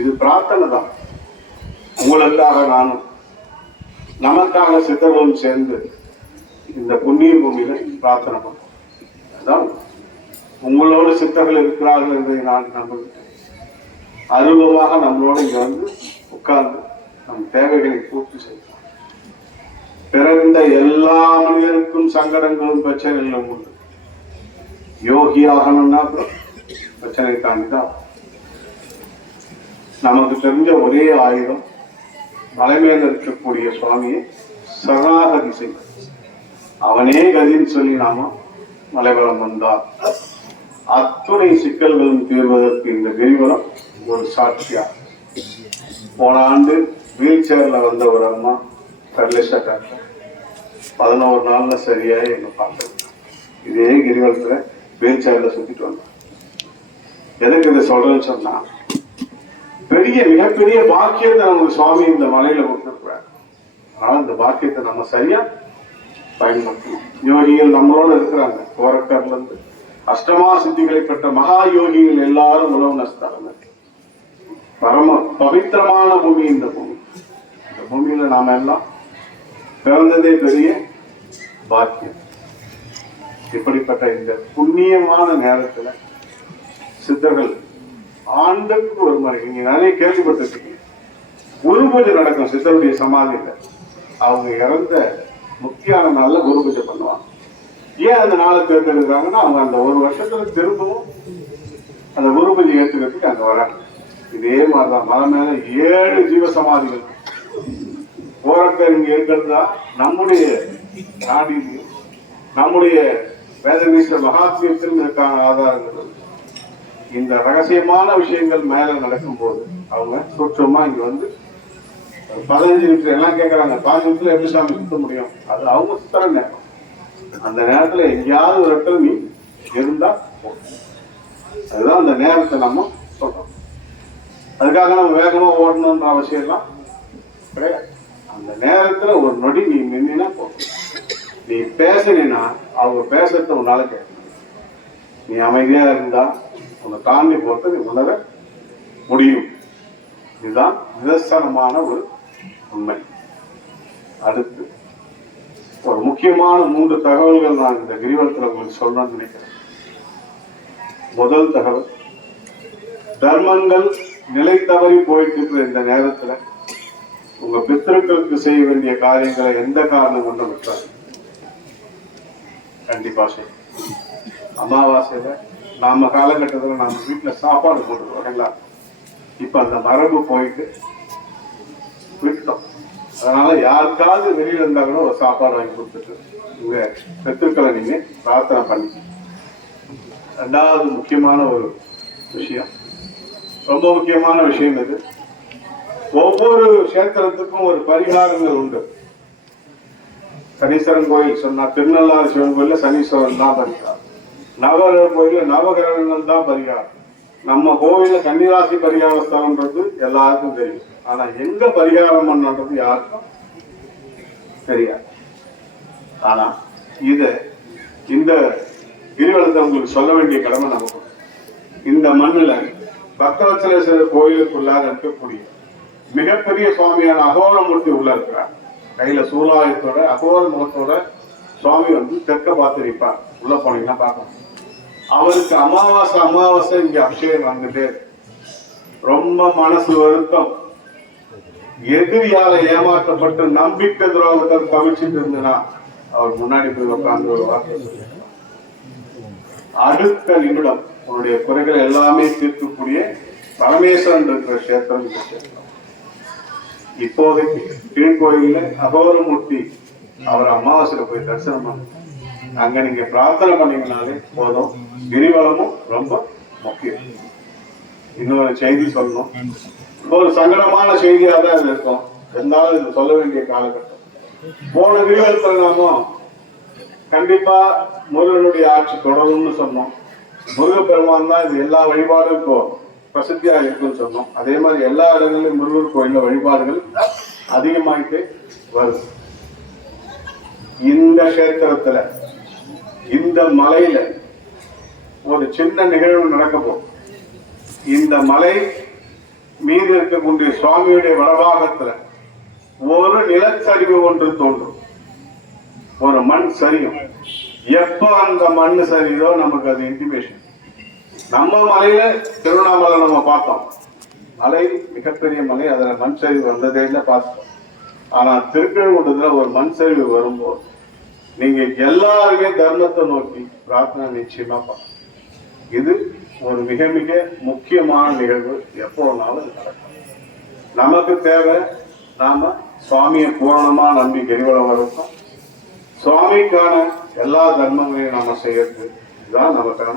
இது பிரார்த்தனை தான். உங்களுக்காக நானும் நமக்காக சித்தர்களும் சேர்ந்து இந்த புண்ணிய பூமியில பிரார்த்தனை பண்றோம். அதான் உங்களோடு சித்தர்கள் இருக்கிறார்கள் என்பதை நான் நம்புகிறேன். அனுபவமாக நம்மளோட இங்க வந்து உட்கார்ந்து நம் தேவைகளை பூர்த்தி செய்யலாம். பிறந்த எல்லா மனிதருக்கும் சங்கடங்களும் பிரச்சனைகளும் உண்டு. யோகி ஆகணும்னா பிரச்சனை தாண்டிதான். நமக்கு தெரிஞ்ச ஒரே ஆயுதம் மலைமேல இருக்கக்கூடிய சுவாமியை சரணாகதி செய்ய, அவனே கதின்னு சொல்லி நாம மலைவளம் வந்தார் அத்துணை சிக்கல்களும் தீர்வதற்கு இந்த கிரிவலம் ஒரு சாட்சியா. போன ஆண்டு வீல் சேர்ல வந்த ஒரு அம்மா கர்லேஷா டாக்டர் 11 நாள்ல சரியா எங்க பார்த்தது. இதே கிரிவலத்துல வீல் சேர்ல சுத்திட்டு வந்தோம். எதுக்கு இதை சொல்றேன்னு சொன்னா, மிகப்பெரிய பாக்கியத்தை நமக்கு சுவாமி இந்த மலையில கொடுத்திருக்கிறார். அதனால இந்த பாக்கியத்தை நம்ம சரியா பயன்படுத்தணும். யோகிகள் நம்மளோட இருக்கிறாங்க. கோரக்கர்ல இருந்து அஷ்டமா சித்திகளை பெற்ற மகா யோகிகள் எல்லாரும் உலக நஷ்டம். பரம பவித்திரமான பூமி இந்த பூமி. இந்த பூமியில நாம எல்லாம் பிறந்ததே பெரிய பாக்கியம். இப்படிப்பட்ட இந்த புண்ணியமான நேரத்துல சித்தர்கள் ஆண்டுக்கு ஒரு முறை, நீங்க நிறைய கேள்விப்பட்டிருக்கீங்க, குரு பூஜை நடக்கும் சித்தருடைய சமாதியில. அவங்க இறந்த முக்கியமான நாள்ல குரு பூஜை பண்ணுவாங்க. ஏன் அந்த நாளை தேர்ந்தெடுக்கிறாங்கன்னா, அவங்க அந்த ஒரு வருஷத்துல திரும்பவும் அந்த குரு பூஜை ஏற்றுக்கிறதுக்கு அங்க வராங்க. இதே மாதிரிதான் மலை மேல 7 ஜீவ சமாதிகள் போராட்டம் இங்க இருக்கிறதா நம்முடைய நாடிலையும் நம்முடைய வேதவீச மகாத்மியத்திலும் இருக்கான ஆதாரங்கள். இந்த ரகசியமான விஷயங்கள் மேல நடக்கும் போது அவங்க சூட்சமா இங்க வந்து 15 நிமிஷம் எல்லாம் கேட்கறாங்க. 5 நிமிஷத்துல எப்படி சாமி சுத்த முடியும்? அது அவங்க சுத்தர நேரம். அந்த நேரத்துல எங்கேயாவது ஒரு இடத்துல நீ இருந்தா அதுதான் அந்த நேரத்தை நம்ம சொல்றோம். அதுக்காக நம்ம வேகமா ஓடணும்ன்ற அவசியம் எல்லாம் கிடையாது. அந்த நேரத்துல ஒரு நொடி நீ நின்னா போதும். நீ பேசினா அவங்க பேசுறத உன்னால கேட்க. நீ அமைதியா இருந்தா உன்னை தாண்டி போட்டு நீ உணர முடியும். இதுதான் நிதர்சனமான ஒரு உண்மை. அடுத்து ஒரு முக்கியமான 3 தகவல்கள் நான் இந்த கிரிவலத்தில் உங்களுக்கு சொல்லணும்னு நினைக்கிறேன். முதல் தகவல், தர்மங்கள் நிலை தவறி போயிட்டு இருக்கிற இந்த நேரத்துல உங்க பித்திருக்களுக்கு செய்ய வேண்டிய காரியங்களை எந்த காரணம் கொண்டு விட்டாங்க கண்டிப்பா செய்யும். அமாவாசையில நாம காலகட்டத்தில் நம்ம வீட்டுல சாப்பாடு போட்டுருவோம். இப்ப அந்த மரபு போயிட்டு விட்டோம். அதனால யாருக்காவது வெளியில இருந்தா கூட ஒரு சாப்பாடு வாங்கி கொடுத்துட்டு உங்க பித்திருக்களை நீங்க பிரார்த்தனை பண்ணி. 2வது முக்கியமான ஒரு விஷயம், ரொம்ப முக்கியமான விஷயம் இது. ஒவ்வொரு கஷேத்திரத்துக்கும் ஒரு பரிகாரங்கள் உண்டு. சனீஸ்வரன் கோயில் சொன்னா திருநள்ளாறு சிவன் கோயில சனீஸ்வரன் தான் பரிகாரம். நவகிரக கோயில நவகிரகங்கள் தான் பரிகாரம். நம்ம கோவில கன்னிராசி பரிகார ஸ்தலம்ன்றது எல்லாருக்கும் தெரியும். ஆனா எங்க பரிகாரம் பண்ணது யாருக்கும் தெரியாது. ஆனா இந்த கிரிவலத்தை உங்களுக்கு சொல்ல வேண்டிய கடமை நமக்கு. இந்த மண்ணுல பக்தவத்சலேஸ்வரர் கோயிலுக்குள்ளாக இருக்கக்கூடிய மிகப்பெரிய சுவாமியான அகோரமூர்த்தி உள்ள இருக்கிறார். கையில சூலாயத்தோட அகோர முகத்தோட சுவாமி வந்து தெற்க பார்த்து நிற்பார். உள்ள போனீங்கன்னா பார்க்கணும். அவருக்கு அமாவாசை இங்க அபிஷேகம் வந்துட்டு ரொம்ப மனசு வருத்தம், எதிரியால ஏமாற்றப்பட்டு நம்பிக்கை துரோகத்தை கவிச்சிட்டு இருந்தனா அவர் முன்னாடி போய் உட்கார்ந்து ஒரு வார்த்தை, அடுத்த நிமிடம் உன்னுடைய குறைகளை எல்லாமே தீர்க்கக்கூடிய பரமேஸ்வரன் இருக்கிற கஷேத்திரம் இந்த கஷேத்திரம். இப்போதைக்கு கீழ்கோயில்ல அகோரமூர்த்தி அவர் அமாவாசையில போய் தரிசனம் பண்ண, அங்க நீங்க பிரார்த்தனை பண்ணீங்கனாலே போதும். கிரிவலமும் ரொம்ப முக்கியம். இன்னொரு செய்தி சொல்லணும். ஒரு சங்கடமான செய்தியாக தான் இது இருக்கும். இருந்தாலும் இது சொல்ல வேண்டிய காலகட்டம். போன கிரிவலத்துல நாம கண்டிப்பா முருகனுடைய ஆட்சி தொடரும்னு சொன்னோம். முருகப்பெருமான் தான் இது எல்லா வழிபாடும் இப்போ பிரசித்தியா இருக்குன்னு சொன்னோம். அதே மாதிரி எல்லா இடங்களிலும் முருகர் கோயில வழிபாடுகள் அதிகமாயிட்டு வருது. இந்த கஷேத்திரத்துல இந்த மலையில ஒரு சின்ன நிகழ்வு நடக்க போகும். இந்த மலை மீது இருக்கக்கூடிய சுவாமியுடைய வடபாகத்துல ஒரு நிலச்சரிவு ஒன்று தோன்றும், ஒரு மண் சரியும். எப்ப அந்த மண் சரிதோ நமக்கு அது இன்டிமேஷன். நம்ம மலையில திருவண்ணாமலை நம்ம பார்த்தோம், மலை மிகப்பெரிய மலை, அதுல மண் சரிவு வந்ததே இல்லை பார்த்தோம். ஆனா திருக்கழுகுன்றத்துல ஒரு மண் சரிவு வரும்போது நீங்க எல்லாருமே தர்மத்தை நோக்கி பிரார்த்தனை நிச்சயமா பண்ணணும். இது ஒரு மிக மிக முக்கியமான நிகழ்வு. எப்போ வேணாலும் நடக்கும். நமக்கு தேவை நாம சுவாமியை பூரணமா நம்பி கிரிவலம் வரணும். சுவாமிக்கான எல்லா தர்மங்களையும் நாம செய்யறது இதுதான் நமக்கான